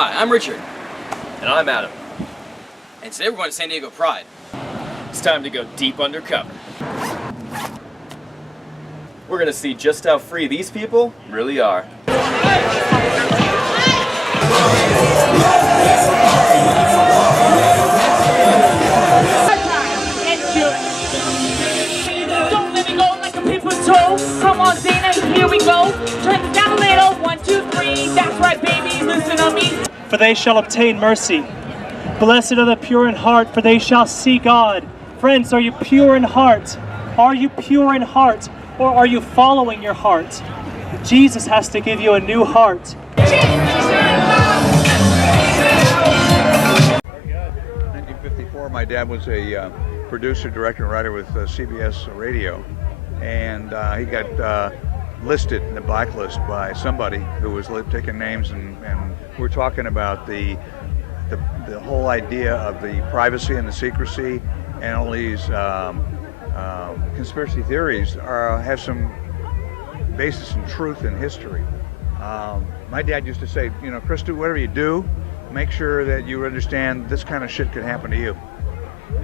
Hi, I'm Richard. And I'm Adam. And today we're going to San Diego Pride. It's time to go deep undercover. We're gonna see just how free these people really are. Don't let me go like a paper toe. Come on, Zena, here we go. Turn this down a little. 1, 2, 3. That's right, baby. Listen to me. For they shall obtain mercy. Blessed are the pure in heart, for they shall see God. Friends, are you pure in heart? Are you pure in heart? Or are you following your heart? Jesus has to give you a new heart. 1954, my dad was a producer, director, and writer with CBS Radio, and he got listed in the blacklist by somebody who was taking names, and we're talking about the whole idea of the privacy and the secrecy, and all these conspiracy theories have some basis in truth and history. My dad used to say, you know, Chris, do whatever you do, make sure that you understand this kind of shit could happen to you.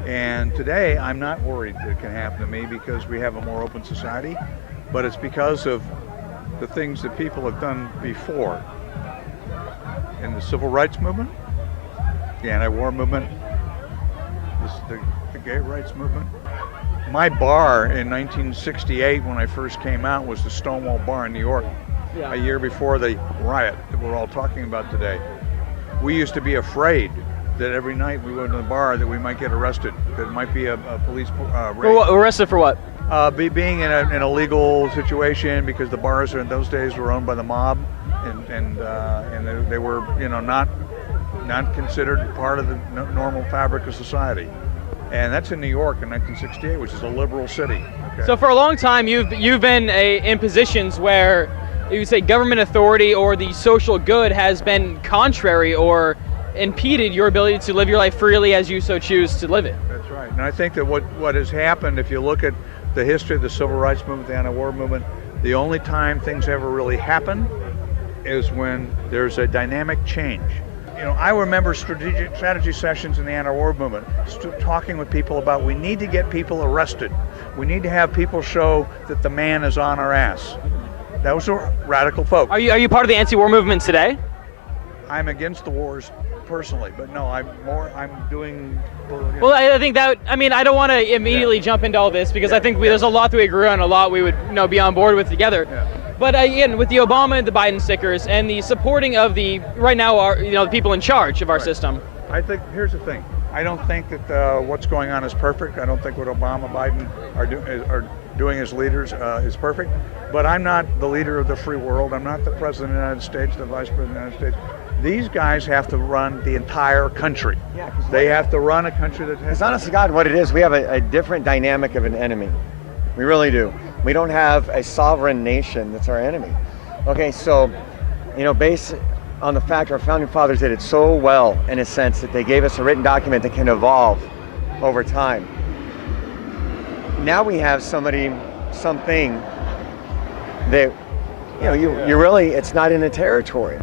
And today, I'm not worried that it can happen to me because we have a more open society, but it's because of the things that people have done before. In the civil rights movement, the anti-war movement, the gay rights movement. My bar in 1968, when I first came out, was the Stonewall Bar in New York, a year before the riot that we're all talking about today. We used to be afraid that every night we went to the bar that we might get arrested, that it might be a police raid. Arrested for what? Being in a legal situation, because the bars in those days were owned by the mob, and they were, you know, not considered part of the normal fabric of society. And that's in New York in 1968, which is a liberal city. Okay? So for a long time, you've been in positions where you say government authority or the social good has been contrary or impeded your ability to live your life freely as you so choose to live it. That's right. And I think that what has happened, if you look at the history of the civil rights movement, the anti-war movement, the only time things ever really happen is when there's a dynamic change. You know, I remember strategy sessions in the anti-war movement, talking with people about we need to get people arrested. We need to have people show that the man is on our ass. That was a radical folk. Are you part of the anti-war movement today? I'm against the wars personally, but no, I'm doing. Well, I think that, I mean, I don't want to immediately jump into all this because I think there's a lot that we agree on, a lot we would be on board with together. Yeah. But again, with the Obama and the Biden stickers and the supporting of the right now are the people in charge of our system. I think here's the thing. I don't think that what's going on is perfect. I don't think what Obama, Biden are doing as leaders is perfect. But I'm not the leader of the free world. I'm not the president of the United States, the vice president of the United States. These guys have to run the entire country. Yeah, they have to run a country that has. Because honest to God, what it is, we have a different dynamic of an enemy. We really do. We don't have a sovereign nation that's our enemy. Okay, so, based on the fact our founding fathers did it so well, in a sense, that they gave us a written document that can evolve over time. Now we have something that, you really, it's not in the territory.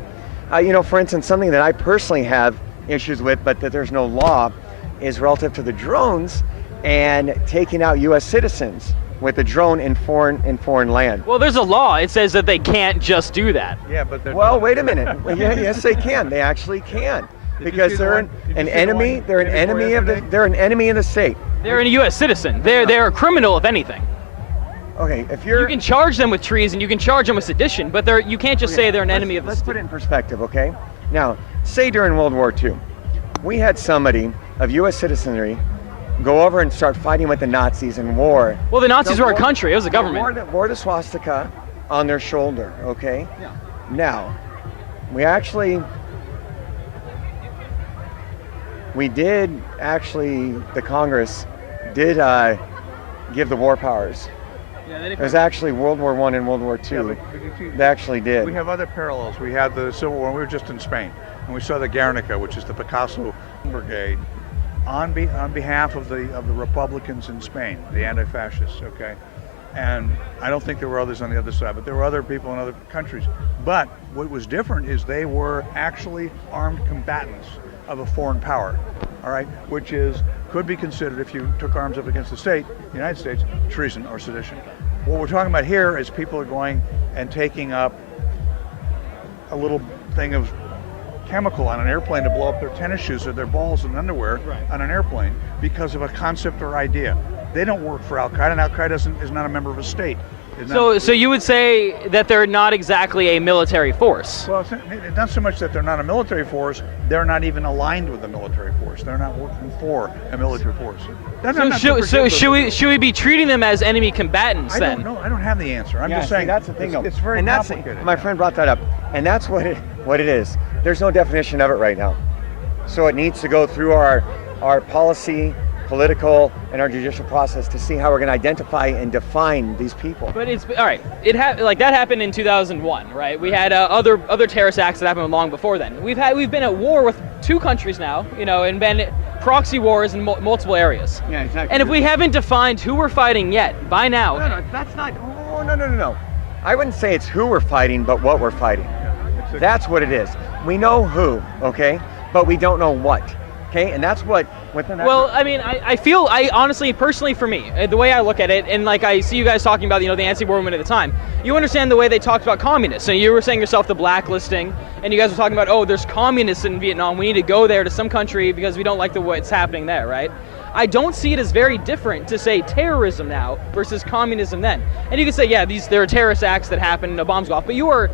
For instance, something that I personally have issues with, but that there's no law, is relative to the drones and taking out U.S. citizens with a drone in foreign land. Well, there's a law. It says that they can't just do that. Yeah, but wait a minute. Yes, they can. They actually can, because they're an enemy. They're an enemy of the. They're an enemy of the state. They're a U.S. citizen. They're a criminal, if anything. Okay, you can charge them with treason, you can charge them with sedition, but you can't just say they're an enemy of the state. Let's put it in perspective, okay? Now, say during World War II, we had somebody of U.S. citizenry go over and start fighting with the Nazis in war. Well, the Nazis were a country, it was a government. Wore the swastika on their shoulder, okay? Yeah. Now, the Congress did give the war powers. Yeah, it was actually World War I and World War II. They actually did. We have other parallels. We had the Civil War. We were just in Spain, and we saw the Guernica, which is the Picasso Brigade, on behalf of the Republicans in Spain, the anti-fascists. Okay, And I don't think there were others on the other side, but there were other people in other countries. But what was different is they were actually armed combatants of a foreign power, all right, which could be considered, if you took arms up against the state, the United States, treason or sedition. What we're talking about here is people are going and taking up a little thing of chemical on an airplane to blow up their tennis shoes or their balls and underwear on an airplane because of a concept or idea. They don't work for Al-Qaeda, and Al-Qaeda is not a member of a state. So you would say that they're not exactly a military force? Well, it's not so much that they're not a military force, they're not even aligned with a military force. They're not working for a military force. Should we be treating them as enemy combatants then? I don't know. I don't have the answer. I'm just saying. That's the thing, though. It's very and complicated. My friend brought that up, and that's what it is. There's no definition of it right now. So it needs to go through our policy, political, and our judicial process to see how we're going to identify and define these people. But it's all right. Like that happened in 2001, right? We had other terrorist acts that happened long before then. We've been at war with 2 countries now, and been proxy wars in multiple areas. Yeah, exactly. And if we haven't defined who we're fighting yet, by now. No, that's not. Oh, no. I wouldn't say it's who we're fighting, but what we're fighting. That's what it is. We know who, okay, but we don't know what. Okay, and that's what within that. Well, I mean, I honestly, personally, for me, the way I look at it, and like I see you guys talking about, the anti-war movement at the time, you understand the way they talked about communists. So you were saying yourself the blacklisting, and you guys were talking about, oh, there's communists in Vietnam. We need to go there to some country because we don't like what's happening there, right? I don't see it as very different to say terrorism now versus communism then. And you can say, yeah, there are terrorist acts that happen, bombs go off, but you are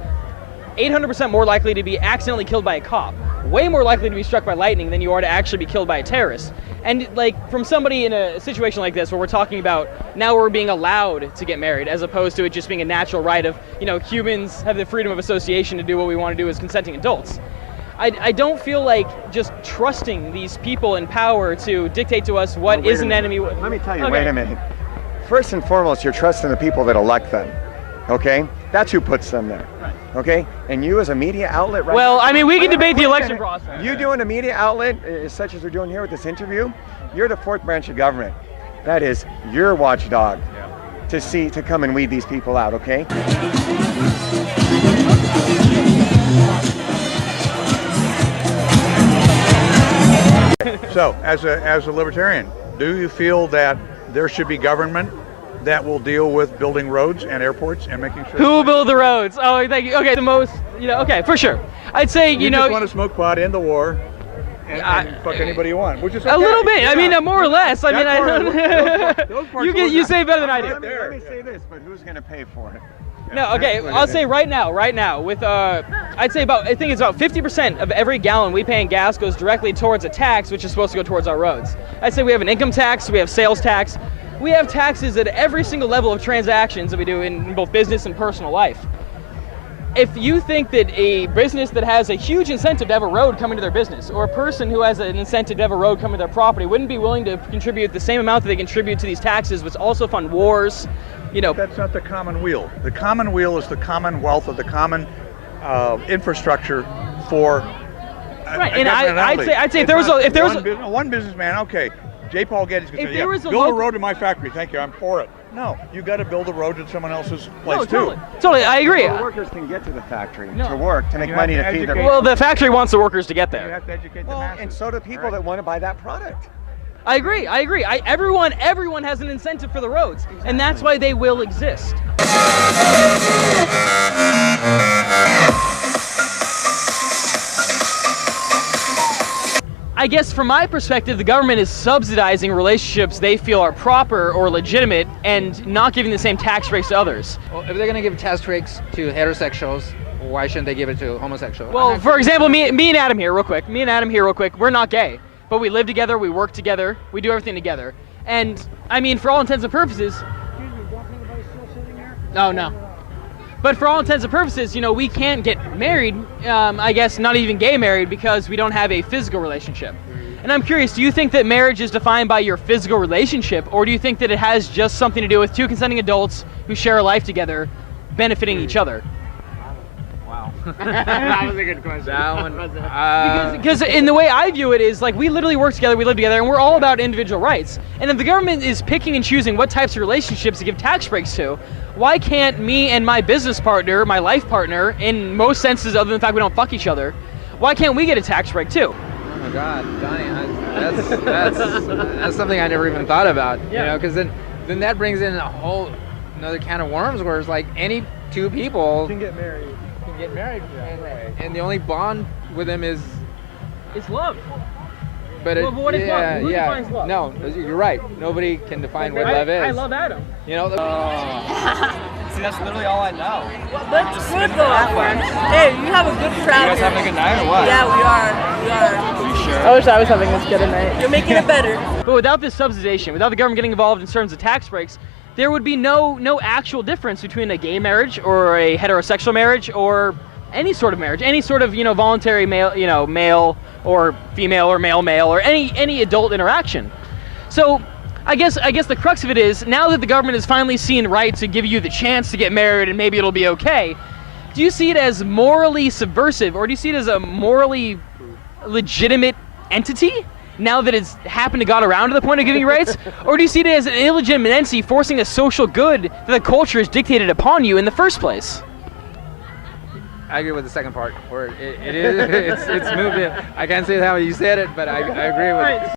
800% more likely to be accidentally killed by a cop. Way more likely to be struck by lightning than you are to actually be killed by a terrorist. And like from somebody in a situation like this where we're talking about now we're being allowed to get married as opposed to it just being a natural right of, humans have the freedom of association to do what we want to do as consenting adults. I don't feel like just trusting these people in power to dictate to us what is an enemy. Let me tell you, wait a minute. First and foremost, you're trusting the people that elect them, okay? That's who puts them there. Okay, and you as a media outlet, right? Well, I mean, we can debate the election process. You doing a media outlet, such as we're doing here with this interview, you're the 4th branch of government. That is your watchdog to come and weed these people out, okay? So, as a libertarian, do you feel that there should be government that will deal with building roads and airports and making sure... Who will build the roads? Oh, thank you. Okay, the most, okay, for sure. I'd say, you just want to smoke pot in the war and fuck anybody you want, which is okay. A little bit. Yeah. I mean, more or less. I mean, you say better than I do. Let me say this, but who's going to pay for it? No, okay, I'll say right now, with, I think it's about 50% of every gallon we pay in gas goes directly towards a tax, which is supposed to go towards our roads. I'd say we have an income tax, we have sales tax, we have taxes at every single level of transactions that we do in both business and personal life. If you think that a business that has a huge incentive to have a road coming to their business, or a person who has an incentive to have a road coming to their property, wouldn't be willing to contribute the same amount that they contribute to these taxes, which also fund wars, That's not the commonweal. The commonweal is the commonwealth of the common infrastructure for right, and I'd say if there was one businessman, okay, J. Paul Getty's going to say, build a road to my factory. Thank you, I'm for it. No, you got to build a road to someone else's place too. Totally, I agree. Well, the workers can get to the factory to work, to make money to feed their... Well, the factory wants the workers to get there. You have to educate the masses. And so do people that want to buy that product. I agree. Everyone has an incentive for the roads, and that's why they will exist. I guess from my perspective, the government is subsidizing relationships they feel are proper or legitimate and not giving the same tax breaks to others. Well, if they're going to give tax breaks to heterosexuals, why shouldn't they give it to homosexuals? Well, for example, me and Adam here real quick. We're not gay, but we live together, we work together, we do everything together. And, I mean, for all intents and purposes... Excuse me, don't anybody still sitting here? Oh, no. But for all intents and purposes, we can't get married, I guess not even gay married, because we don't have a physical relationship. And I'm curious, do you think that marriage is defined by your physical relationship, or do you think that it has just something to do with 2 consenting adults who share a life together, benefiting each other? Wow. That was a good question. That one. Because in the way I view it is like we literally work together, we live together, and we're all about individual rights. And if the government is picking and choosing what types of relationships to give tax breaks to, why can't me and my business partner, my life partner, in most senses other than the fact we don't fuck each other, why can't we get a tax break too? Oh my God, Donnie, that's something I never even thought about. Yeah. You know, because then that brings in a whole another can of worms where it's like any two people get married. can get married, and the only bond with them is. It's love. But Well, but what is love? Who defines love? No, you're right. Nobody can define what love is. I love Adam. You know. See, that's literally all I know. That's good though. Hey, you have a good crowd. You guys having a good night or what? Yeah, we are. We are. Are you sure? I wish I was having this good a night. You're making it better. But without this subsidization, without the government getting involved in terms of tax breaks, there would be no actual difference between a gay marriage or a heterosexual marriage or any sort of marriage, any sort of voluntary male or female or male or any adult interaction. So I guess the crux of it is now that the government has finally seen right to give you the chance to get married and maybe it'll be okay. Do you see it as morally subversive or do you see it as a morally legitimate entity? Now that it's happened to got around to the point of giving you rights? Or do you see it as an illegitimate entity forcing a social good that the culture has dictated upon you in the first place? I agree with the second part, where it is. It's moved. I can't say how you said it, but I agree with it.